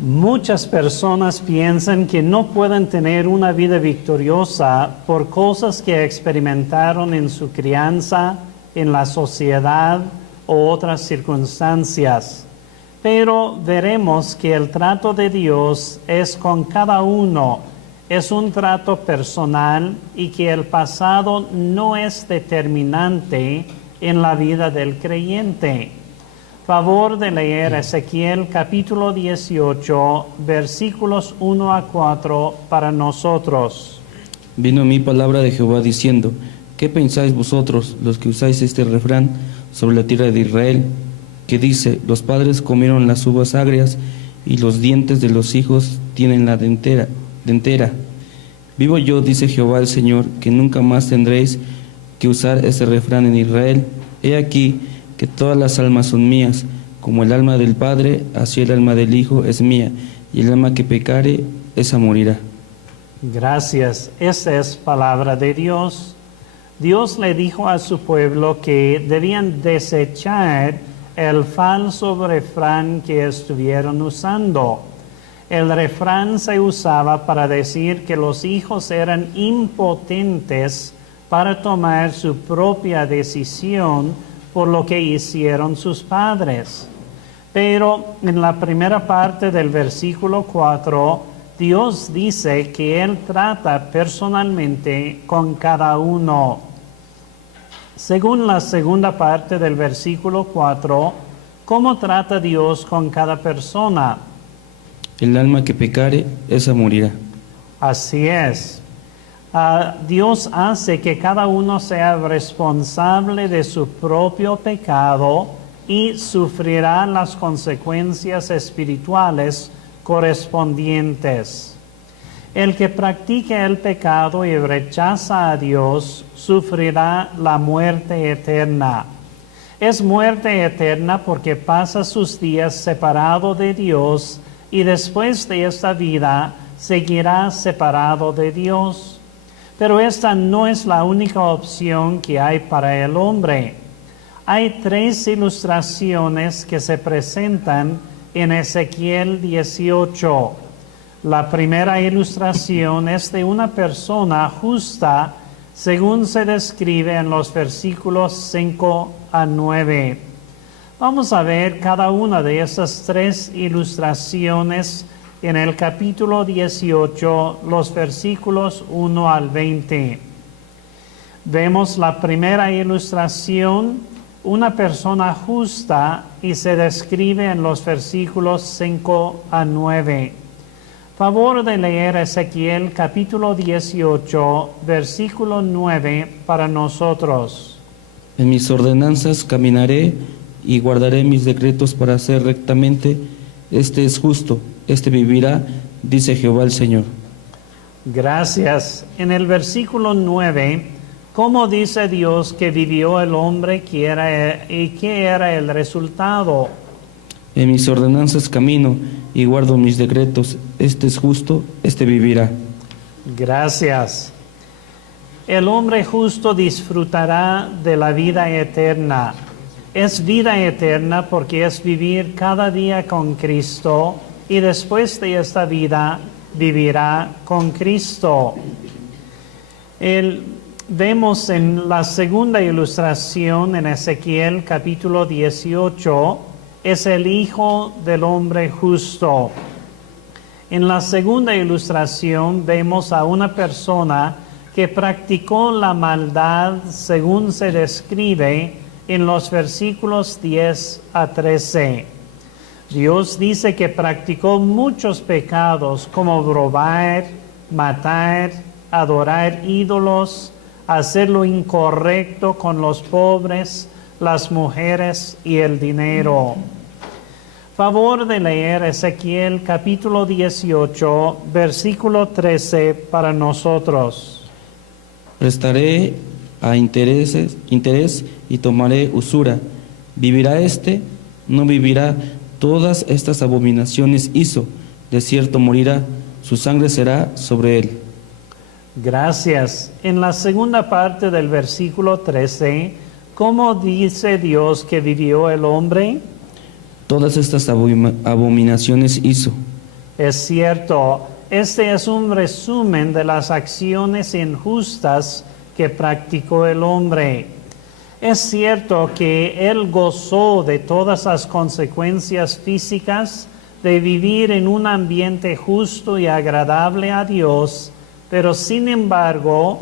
Muchas personas piensan que no pueden tener una vida victoriosa por cosas que experimentaron en su crianza, en la sociedad o otras circunstancias. Pero veremos que el trato de Dios es con cada uno, es un trato personal y que el pasado no es determinante en la vida del creyente. Favor de leer Ezequiel capítulo 18, versículos 1 a 4 para nosotros. Vino a mí palabra de Jehová diciendo: ¿Qué pensáis vosotros, los que usáis este refrán sobre la tierra de Israel? Que dice: los padres comieron las uvas agrias, y los dientes de los hijos tienen la dentera. Vivo yo, dice Jehová el Señor, que nunca más tendréis que usar este refrán en Israel. He aquí que todas las almas son mías, como el alma del Padre, así el alma del Hijo es mía, y el alma que pecare, esa morirá. Gracias. Esa es palabra de Dios. Dios le dijo a su pueblo que debían desechar el falso refrán que estuvieron usando. El refrán se usaba para decir que los hijos eran impotentes para tomar su propia decisión por lo que hicieron sus padres. Pero en la primera parte del versículo 4, Dios dice que Él trata personalmente con cada uno. Según la segunda parte del versículo 4, ¿cómo trata Dios con cada persona? El alma que pecare, esa morirá. Así es. Dios hace que cada uno sea responsable de su propio pecado y sufrirá las consecuencias espirituales correspondientes. El que practique el pecado y rechaza a Dios sufrirá la muerte eterna. Es muerte eterna porque pasa sus días separado de Dios y después de esta vida seguirá separado de Dios. Pero esta no es la única opción que hay para el hombre. Hay 3 ilustraciones que se presentan en Ezequiel 18. La primera ilustración es de una persona justa, según se describe en los versículos 5 a 9. Vamos a ver cada una de esas 3 ilustraciones en el capítulo 18, los versículos 1 al 20. Vemos la primera ilustración, una persona justa, y se describe en los versículos 5 a 9. Favor de leer Ezequiel capítulo 18, versículo 9 para nosotros. En mis ordenanzas caminaré y guardaré mis decretos para hacer rectamente. Este es justo, este vivirá, dice Jehová el Señor. Gracias. En el versículo 9, ¿cómo dice Dios que vivió el hombre y qué era el resultado? En mis ordenanzas camino y guardo mis decretos. Este es justo, este vivirá. Gracias. El hombre justo disfrutará de la vida eterna. Es vida eterna porque es vivir cada día con Cristo y después de esta vida vivirá con Cristo. Vemos en la segunda ilustración en Ezequiel capítulo 18, es el Hijo del Hombre justo. En la segunda ilustración vemos a una persona que practicó la maldad según se describe en los versículos 10 a 13. Dios dice que practicó muchos pecados como robar, matar, adorar ídolos, hacer lo incorrecto con los pobres, las mujeres y el dinero. Favor de leer Ezequiel capítulo 18, versículo 13 para nosotros. Prestaré a interés y tomaré usura. ¿Vivirá éste? No vivirá. Todas estas abominaciones hizo. De cierto morirá. Su sangre será sobre él. Gracias. En la segunda parte del versículo 13, ¿cómo dice Dios que vivió el hombre? Todas estas abominaciones hizo. Es cierto, este es un resumen de las acciones injustas que practicó el hombre. Es cierto que él gozó de todas las consecuencias físicas de vivir en un ambiente justo y agradable a Dios, pero sin embargo,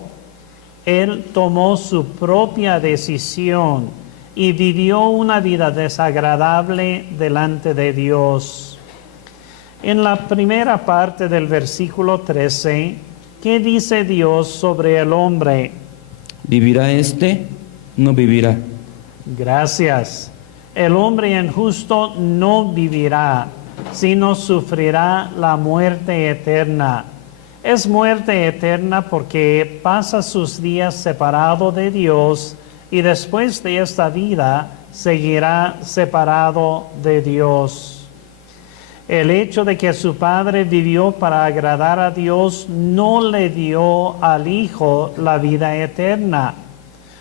él tomó su propia decisión y vivió una vida desagradable delante de Dios. En la primera parte del versículo 13, ¿qué dice Dios sobre el hombre? ¿Vivirá éste? No vivirá. Gracias. El hombre injusto no vivirá, sino sufrirá la muerte eterna. Es muerte eterna porque pasa sus días separado de Dios y después de esta vida seguirá separado de Dios. El hecho de que su padre vivió para agradar a Dios no le dio al Hijo la vida eterna.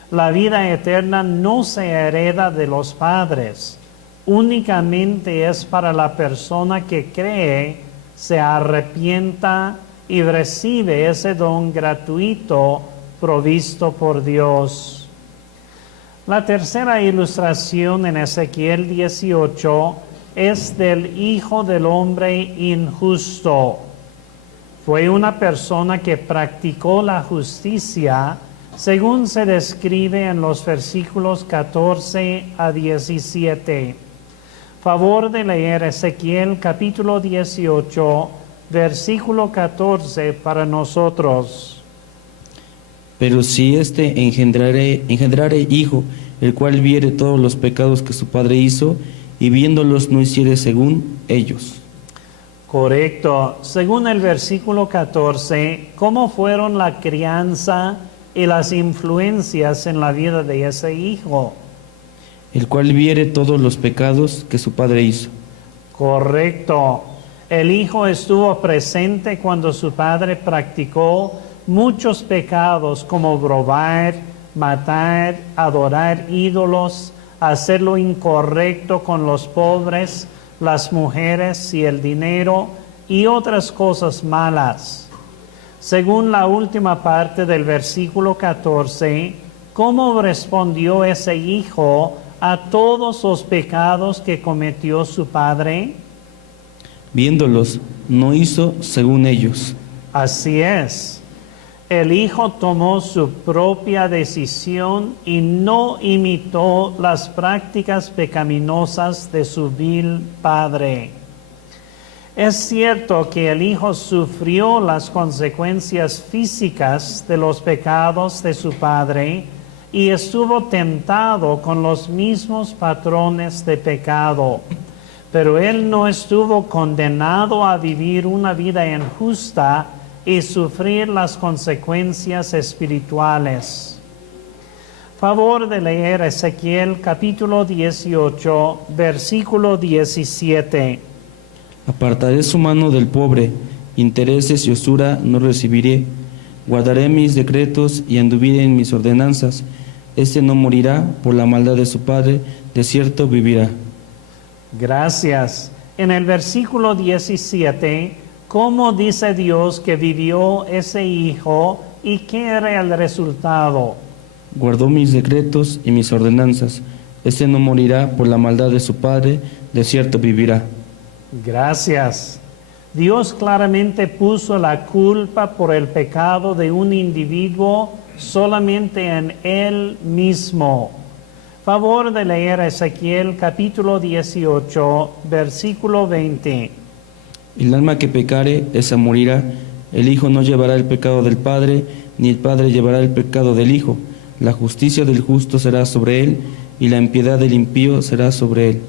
La vida eterna no se hereda de los padres, únicamente es para la persona que cree, se arrepienta y recibe ese don gratuito provisto por Dios. La tercera ilustración en Ezequiel 18 es del Hijo del Hombre injusto. Fue una persona que practicó la justicia según se describe en los versículos 14 a 17. Favor de leer Ezequiel capítulo 18, versículo 14 para nosotros. Pero si éste engendrare hijo, el cual viere todos los pecados que su padre hizo, y viéndolos no hiciere según ellos. Correcto. Según el versículo 14, ¿cómo fueron la crianza y las influencias en la vida de ese hijo? El cual viere todos los pecados que su padre hizo. Correcto. El hijo estuvo presente cuando su padre practicó muchos pecados como robar, matar, adorar ídolos, hacer lo incorrecto con los pobres, las mujeres y el dinero y otras cosas malas. Según la última parte del versículo 14, ¿cómo respondió ese hijo a todos los pecados que cometió su padre? Viéndolos, no hizo según ellos. Así es. El hijo tomó su propia decisión y no imitó las prácticas pecaminosas de su vil padre. Es cierto que el hijo sufrió las consecuencias físicas de los pecados de su padre y estuvo tentado con los mismos patrones de pecado, pero él no estuvo condenado a vivir una vida injusta y sufrir las consecuencias espirituales. Favor de leer Ezequiel capítulo 18, versículo 17. Apartaré su mano del pobre, intereses y usura no recibiré. Guardaré mis decretos y anduviré en mis ordenanzas. Este no morirá por la maldad de su padre, de cierto vivirá. Gracias. En el versículo 17, ¿cómo dice Dios que vivió ese hijo y qué era el resultado? Guardó mis decretos y mis ordenanzas. Este no morirá por la maldad de su padre, de cierto vivirá. Gracias. Dios claramente puso la culpa por el pecado de un individuo solamente en él mismo. Favor de leer Ezequiel capítulo 18, versículo 20. El alma que pecare, esa morirá. El hijo no llevará el pecado del padre, ni el padre llevará el pecado del hijo. La justicia del justo será sobre él, y la impiedad del impío será sobre él.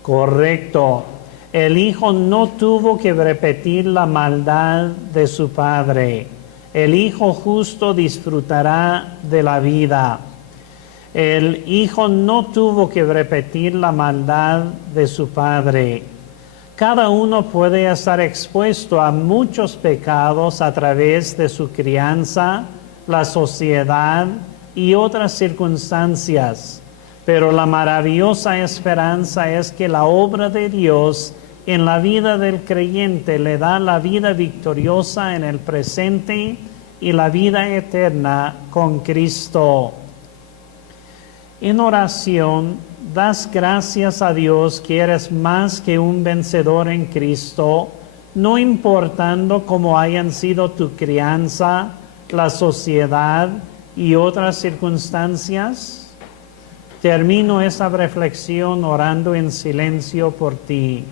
Correcto. El hijo no tuvo que repetir la maldad de su padre. El hijo justo disfrutará de la vida. El hijo no tuvo que repetir la maldad de su padre. Cada uno puede estar expuesto a muchos pecados a través de su crianza, la sociedad y otras circunstancias. Pero la maravillosa esperanza es que la obra de Dios en la vida del creyente le da la vida victoriosa en el presente y la vida eterna con Cristo. En oración, das gracias a Dios que eres más que un vencedor en Cristo, no importando cómo hayan sido tu crianza, la sociedad y otras circunstancias. Termino esa reflexión orando en silencio por ti.